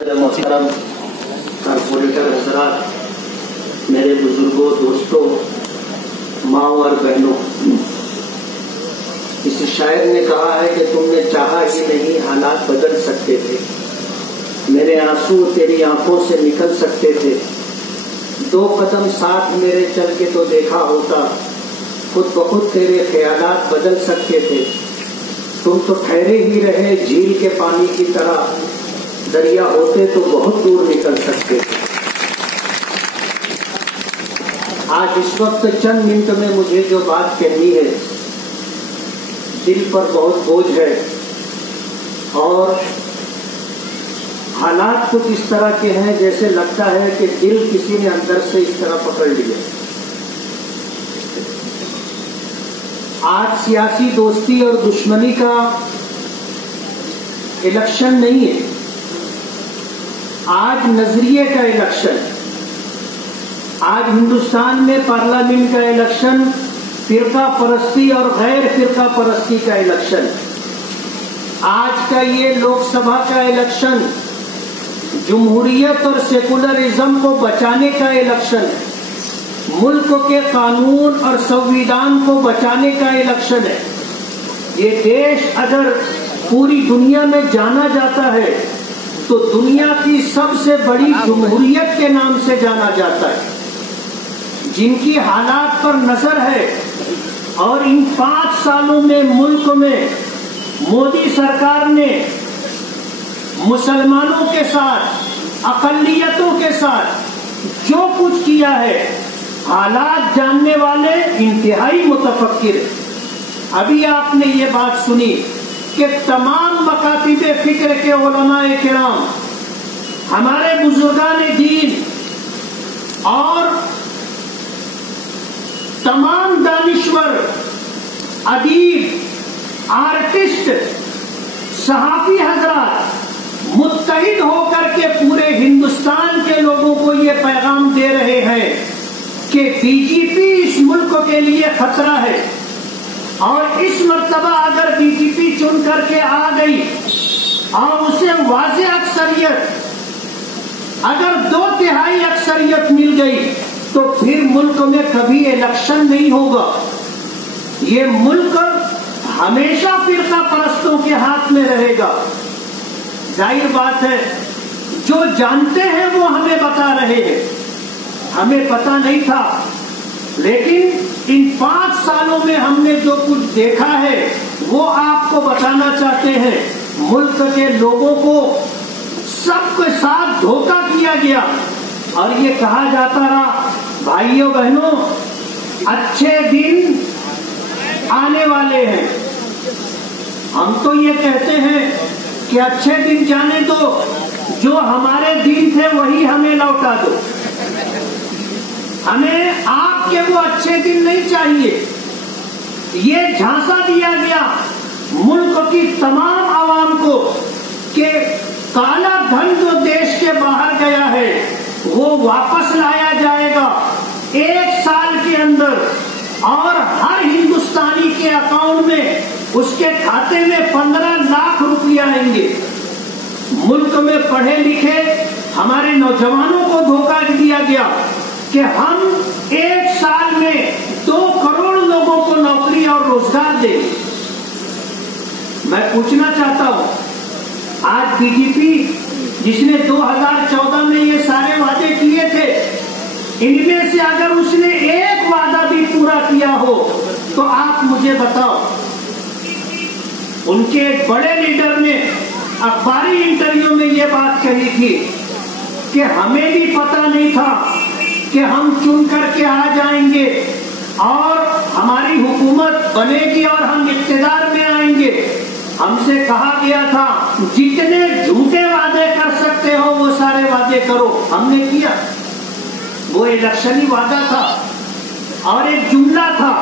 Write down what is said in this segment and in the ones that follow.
محترم کارپوریٹر حضرات، میرے بزرگوں، دوستوں، ماں اور بہنوں، اس شاعر نے کہا ہے کہ تم نے چاہا ہی نہیں حالات بدل سکتے تھے، میرے آنسو تیری آنکھوں سے نکل سکتے تھے، 2 قدم ساتھ میرے چل کے تو دیکھا ہوتا، خود بخود تیرے خیالات بدل سکتے تھے، تم تو ٹھہرے ہی رہے جھیل کے پانی کی طرح، دریا ہوتے تو بہت دور نکل سکتے تھے۔ آج اس وقت چند منٹ میں مجھے جو بات کہنی ہے، دل پر بہت بوجھ ہے اور حالات کچھ اس طرح کے ہیں جیسے لگتا ہے کہ دل کسی نے اندر سے اس طرح پکڑ لیا۔ آج سیاسی دوستی اور دشمنی کا الیکشن نہیں ہے، آج نظریے کا الیکشن، آج ہندوستان میں پارلیمنٹ کا الیکشن، فرقہ پرستی اور غیر فرقہ پرستی کا الیکشن، آج کا یہ لوک سبھا کا الیکشن جمہوریت اور سیکولرزم کو بچانے کا الیکشن، ملک کے قانون اور سنویدھان کو بچانے کا الیکشن ہے۔ یہ دیش اگر پوری دنیا میں جانا جاتا ہے تو دنیا کی سب سے بڑی جمہوریت کے نام سے جانا جاتا ہے، جن کی حالات پر نظر ہے، اور ان 5 سالوں میں ملک میں مودی سرکار نے مسلمانوں کے ساتھ، اقلیتوں کے ساتھ جو کچھ کیا ہے، حالات جاننے والے انتہائی متفکر ہیں۔ ابھی آپ نے یہ بات سنی کہ تمام مکاتب فکر کے علماء کرام، ہمارے بزرگان دین اور تمام دانشور، ادیب، آرٹسٹ، صحافی حضرات متحد ہو کر کے پورے ہندوستان کے لوگوں کو یہ پیغام دے رہے ہیں کہ بی جے پی اس ملک کے لیے خطرہ ہے، اور اس مرتبہ اگر بی جے پی چن کر کے آ گئی اور اسے واضح اکثریت، اگر 2/3 اکثریت مل گئی تو پھر ملک میں کبھی الیکشن نہیں ہوگا۔ یہ ملک ہمیشہ فرقہ پرستوں کے ہاتھ میں رہے گا۔ ظاہر بات ہے، جو جانتے ہیں وہ ہمیں بتا رہے ہیں، ہمیں پتا نہیں تھا، لیکن ان 5 سالوں میں ہم نے جو کچھ دیکھا ہے وہ آپ کو بتانا چاہتے ہیں۔ ملک کے لوگوں کو سب کے ساتھ دھوکہ کیا گیا، اور یہ کہا جاتا رہا بھائیوں بہنوں اچھے دن آنے والے ہیں۔ ہم تو یہ کہتے ہیں کہ اچھے دن جانے دو، جو ہمارے دن تھے وہی ہمیں لوٹا دو، ہمیں آپ کے وہ اچھے دن نہیں چاہیے۔ یہ جھانسا دیا گیا ملک کی تمام عوام کو کہ کالا دھن جو دیش کے باہر گیا ہے وہ واپس لایا جائے گا 1 سال کے اندر، اور ہر ہندوستانی کے اکاؤنٹ میں، اس کے کھاتے میں 15 لاکھ روپیہ آئیں گے۔ ملک میں پڑھے لکھے ہمارے نوجوانوں کو دھوکہ دیا گیا کہ ہم 1 سال میں 2 کروڑ لوگوں کو نوکری اور روزگار دیں۔ میں پوچھنا چاہتا ہوں، آج بی جے پی جس نے 2014 میں یہ سارے وعدے کیے تھے، ان میں سے اگر اس نے ایک وعدہ بھی پورا کیا ہو تو آپ مجھے بتاؤ۔ ان کے ایک بڑے لیڈر نے اخباری انٹرویو میں یہ بات کہی تھی کہ ہمیں بھی پتا نہیں تھا کہ ہم چن کر کے آ جائیں گے اور ہماری حکومت بنے گی اور ہم اقتدار میں آئیں گے۔ ہم سے کہا گیا تھا جتنے جھوٹے وعدے کر سکتے ہو وہ سارے وعدے کرو، ہم نے کیا۔ وہ الیکشنی وعدہ تھا، اور ایک جملہ تھا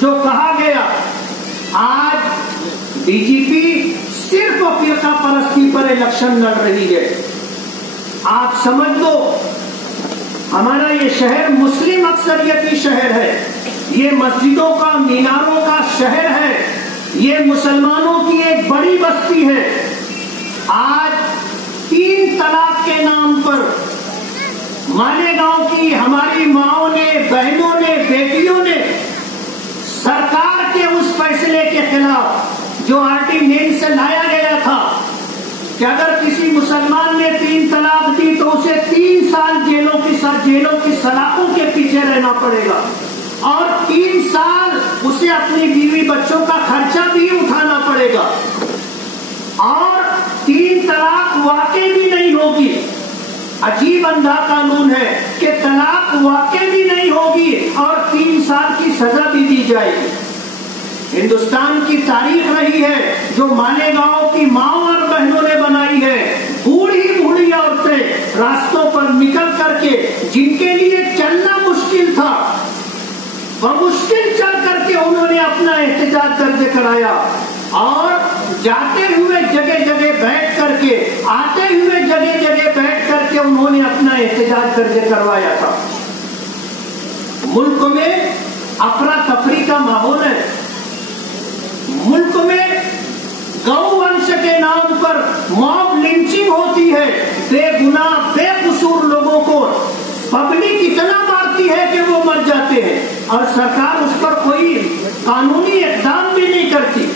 جو کہا گیا، آج بی جے پی صرف فرقہ پرستی پر الیکشن لڑ رہی ہے۔ آپ سمجھ لو ہمارا یہ شہر مسلم اکثریتی شہر ہے، یہ مسجدوں کا، میناروں کا شہر ہے، یہ مسلمانوں کی ایک بڑی بستی ہے۔ آج 3 طلاق کے نام پر مالیگاؤں کی ہماری ماؤں نے، بہنوں نے، بیٹیوں نے سرکار کے اس فیصلے کے خلاف جو آرڈیننس سے لایا گیا تھا کہ اگر کسی مسلمان نے 3 طلاق دی تو اسے 3 سال جیلوں کی سلاخوں کے پیچھے رہنا پڑے گا، اور 3 سال اسے اپنی بیوی بچوں کا خرچہ بھی اٹھانا پڑے گا، اور 3 طلاق واقع بھی نہیں ہوگی۔ عجیب اندھا قانون ہے کہ طلاق واقع بھی نہیں ہوگی اور 3 سال کی سزا بھی دی جائے گی۔ ہندوستان کی تاریخ رہی ہے جو مالیگاؤں کی ماؤں اور بہنوں نے بنائی ہے، بوڑھی عورتیں راستوں پر نکل کر کے جن کے لیے چلنا مشکل تھا، وہ مشکل چل کر کے انہوں نے اپنا احتجاج درج کرایا، اور جاتے ہوئے جگہ جگہ بیٹھ کر کے، آتے ہوئے جگہ جگہ بیٹھ کر کے انہوں نے اپنا احتجاج درج کروایا تھا۔ ملک میں افراتفری کا ماحول ہے، ملک میں گو ونش کے نام پر موب لنچنگ ہوتی ہے، بے گناہ بے قصور لوگوں کو پبلک اتنا مارتی ہے کہ وہ مر جاتے ہیں، اور سرکار اس پر کوئی قانونی اقدام بھی نہیں کرتی۔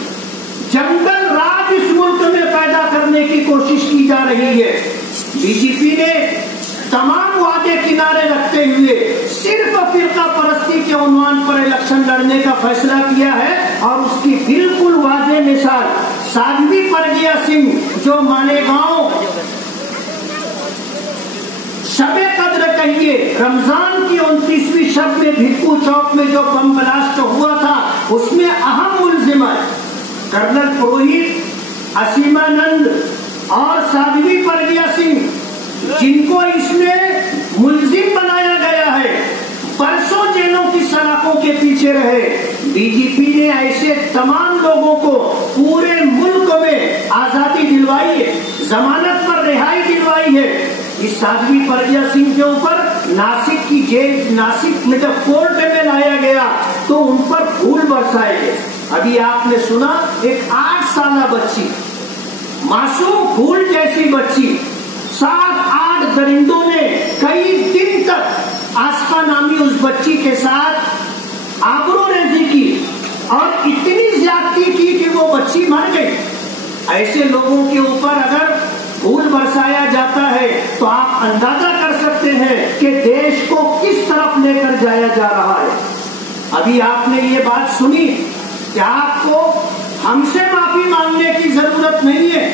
جنگل راج اس ملک میں پیدا کرنے کی کوشش کی جا رہی ہے۔ بی جے پی نے تمام وعدے کنارے رکھتے ہوئے صرف فرقہ پرستی کے عنوان پر الیکشن لڑنے کا فیصلہ کیا ہے، اور اس کی بالکل واضح مثال سادھوی پرگیا سنگھ جو مالیگاؤں شب قدر کہیے رمضان کی 29ویں شب میں بھکو چوک میں جو بم بلاسٹ ہوا تھا، اس میں اہم ملزم ہے کرنل پروہت، اسیمانند اور سادھوی پرگیا سنگھ، جن کو اس میں ملزم بنایا گیا ہے، برسوں جیلوں کی سلاخوں کے پیچھے رہے۔ بی جے پی نے ایسے تمام لوگوں کو پورے ملک میں آزادی دلوائی ہے، ضمانت پر رہائی دلوائی ہے۔ اس سادھوی پرگیا سنگھ کے اوپر ناسک کی جیل، ناسک میں جب کورٹ میں لایا گیا تو ان پر پھول برسائے گئے۔ ابھی آپ نے سنا ایک 8 سالہ بچی، معصوم پھول جیسی بچی، 7-8 درندوں نے کئی دن تک آسفا نامی اس بچی کے ساتھ آبرو ریزی کی اور اتنی زیادتی کی کہ وہ بچی مر گئی۔ ایسے لوگوں کے اوپر اگر پھول برسایا جاتا ہے تو آپ اندازہ کر سکتے ہیں کہ دیش کو کس طرف لے کر جایا جا رہا ہے۔ ابھی آپ نے یہ بات سنی کہ آپ کو ہم سے معافی مانگنے کی ضرورت نہیں ہے۔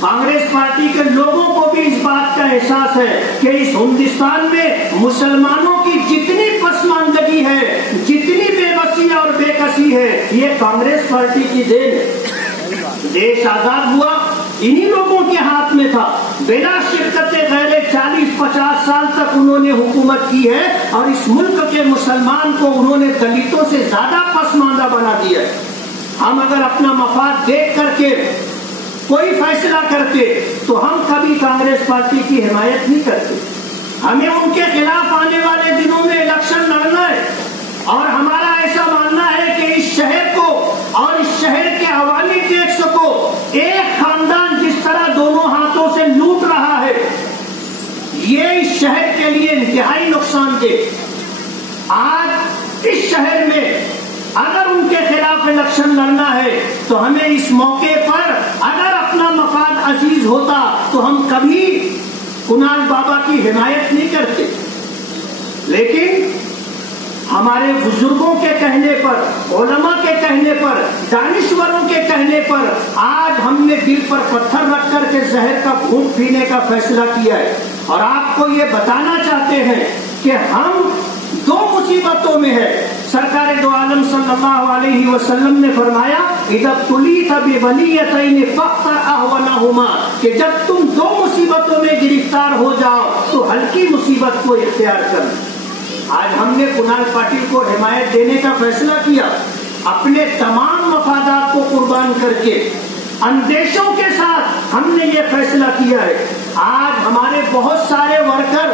کانگریس پارٹی کے لوگوں کو بھی اس بات کا احساس ہے کہ اس ہندوستان میں مسلمانوں کی جتنی پسماندگی ہے، جتنی بے بسی اور بے کسی ہے، یہ کانگریس پارٹی کی دین ہے۔ دیش آزاد ہوا انہی لوگوں کے ہاتھ میں تھا، بلا شرکت غیر 40-50 سال تک انہوں نے حکومت کی ہے، اور اس ملک کے مسلمان کو انہوں نے دلتوں سے زیادہ پسماندہ بنا دیا ہے۔ ہم اگر اپنا مفاد دیکھ کر کے کوئی فیصلہ کرتے تو ہم کبھی کانگریس پارٹی کی حمایت نہیں کرتے۔ ہمیں ان کے خلاف آنے والے دنوں میں الیکشن لڑنا ہے، اور ہمارا ایسا ماننا ہے کہ اس شہر کو اور اس شہر کے عوامی ٹیکس کو ایک خاندان جس طرح دونوں ہاتھوں سے لوٹ رہا ہے، یہ اس شہر کے لیے انتہائی نقصان دہ۔ آج اس شہر میں اگر ان کے خلاف الیکشن لڑنا ہے تو ہمیں اس موقع پر اگر اپنا مفاد عزیز ہوتا تو ہم کبھی کنال بابا کی حمایت نہیں کرتے، لیکن ہمارے بزرگوں کے کہنے پر، علماء کے کہنے پر، دانشوروں کے کہنے پر آج ہم نے دل پر پتھر رکھ کر کے زہر کا گھونٹ پینے کا فیصلہ کیا ہے، اور آپ کو یہ بتانا چاہتے ہیں کہ ہم 2 مصیبتوں میں ہے۔ سرکار دو عالم صلی اللہ علیہ وسلم نے فرمایا اذا ابتلیت ببلیتین فاختر اہونہما، کہ جب تم 2 مصیبتوں میں گرفتار ہو جاؤ تو ہلکی مصیبت کو اختیار کر۔ آج ہم نے کنال پاٹل کو حمایت دینے کا فیصلہ کیا، اپنے تمام مفادات کو قربان کر کے اندیشوں کے ساتھ ہم نے یہ فیصلہ کیا ہے۔ آج ہمارے بہت سارے ورکر،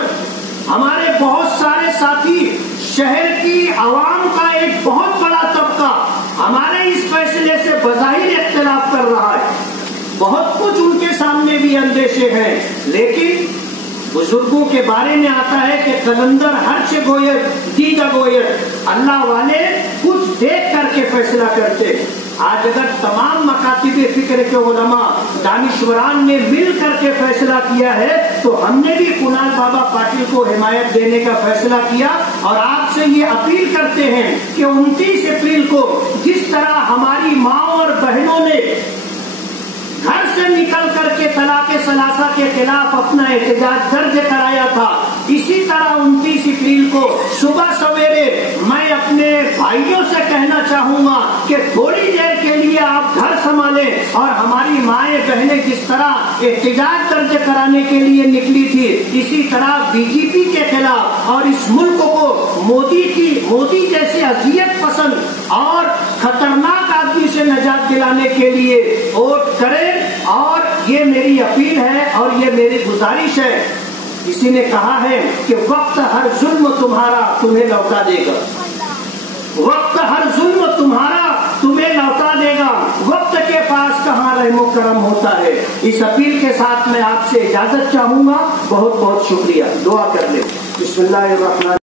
ہمارے بہت سارے ساتھی، شہر کی عوام کا ایک بہت بڑا طبقہ ہمارے اس فیصلے سے بظاہر اختلاف کر رہا ہے۔ بہت کچھ ان کے سامنے بھی یہ اندیشے ہیں، لیکن بزرگوں کے بارے میں آتا ہے کہ قلندر ہرچ گویر دیدہ گویر، اللہ والے کچھ دیکھ کر کے فیصلہ کرتے۔ آج اگر تمام مکاتب فکر کے علماء دانشوران نے مل کر کے فیصلہ کیا ہے تو ہم نے بھی کنال بابا پاٹل کو حمایت دینے کا فیصلہ کیا، اور آپ سے یہ اپیل کرتے ہیں کہ 29 اپریل کو جس طرح ہماری ماں اور بہنوں نے گھر سے نکل کر کے طلاق ثلاثہ کے خلاف اپنا احتجاج درج کرایا تھا، اسی طرح 29 اپریل کو صبح سویرے میں اپنے بھائیوں سے کہنا چاہوں گا کہ تھوڑی دیر کے لیے آپ گھر سنبھالیں، اور ہماری مائیں بہنیں جس طرح احتجاج درج کرانے کے لیے نکلی تھی، اسی طرح بی جے پی کے خلاف اور اس ملک کو مودی جیسے اذیت پسند اور خطرناک آدمی سے نجات دلانے کے لیے ووٹ کریں۔ اور یہ میری اپیل ہے اور یہ میری گزارش ہے۔ کسی نے کہا ہے کہ وقت ہر ظلم تمہارا تمہیں لوٹا دے گا، وقت ہر ظلم تمہارا تمہیں لوٹا دے گا، وقت کے پاس کہاں رحم و کرم ہوتا ہے۔ اس اپیل کے ساتھ میں آپ سے اجازت چاہوں گا، بہت بہت شکریہ، دعا کر لیں۔ بسم اللہ الرحمن